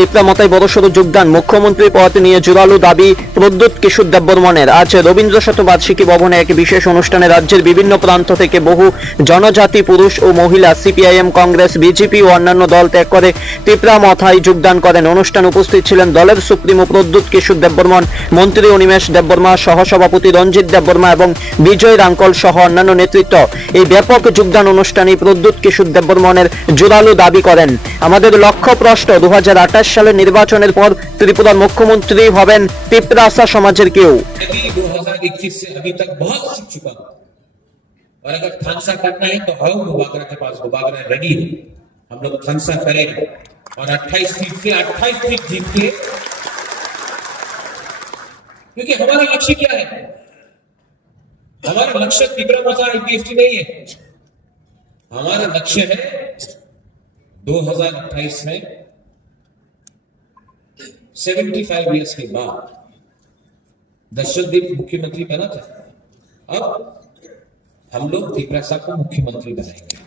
তিপ্রামতায় বড়সড় যোগদান, মুখ্যমন্ত্রী পদ নিয়ে জোরালো দাবি প্রদ্যুৎ কিশোর দেববর্মনের। আজ রবীন্দ্র শতবার্ষিকী ভবনে এক বিশেষ অনুষ্ঠানে রাজ্যের বিভিন্ন প্রান্ত থেকে বহু জনজাতি পুরুষ ও মহিলা সিপিআইএম, কংগ্রেস, বিজেপি ও অন্যান্য দল ত্যাগ করে তিপ্রামথায় যোগদান করেন। অনুষ্ঠানে উপস্থিত ছিলেন দলের সুপ্রিমো প্রদ্যুৎ কিশোর দেববর্মন, মন্ত্রী অনিমেষ দেববর্মা, সহসভাপতি রঞ্জিত দেববর্মা এবং বিজয় রাঙ্কল সহ অন্যান্য নেতৃত্ব। এই ব্যাপক যোগদান অনুষ্ঠানে প্রদ্যুৎ কিশোর দেববর্মনের জোরালো দাবি করেন, আমাদের লক্ষ্য স্পষ্ট, 2028 সালের নির্বাচনের পর ত্রিপুরার মুখ্যমন্ত্রী হবেন তিপ্রাসা সমাজের কেউ। 2021 से अभी तक बहुत सीख चुका हूं और अगर थानसा करना है तो आओ गुबागरा के पास, गुबागरा रेडी है, हम लोग थानसा करेंगे और 28 सीट से 28 सीट जीत के, क्योंकि हमारा लक्ष्य क्या है? हमारा लक्ष्य तिप्रामथा आईपीएफटी नहीं है, हमारा लक्ष्य है 2028 में 75 इयर्स के बाद दशरथ मुख्यमंत्री बना था। अब हम लोग तिप्रासा को मुख्यमंत्री बनाएंगे।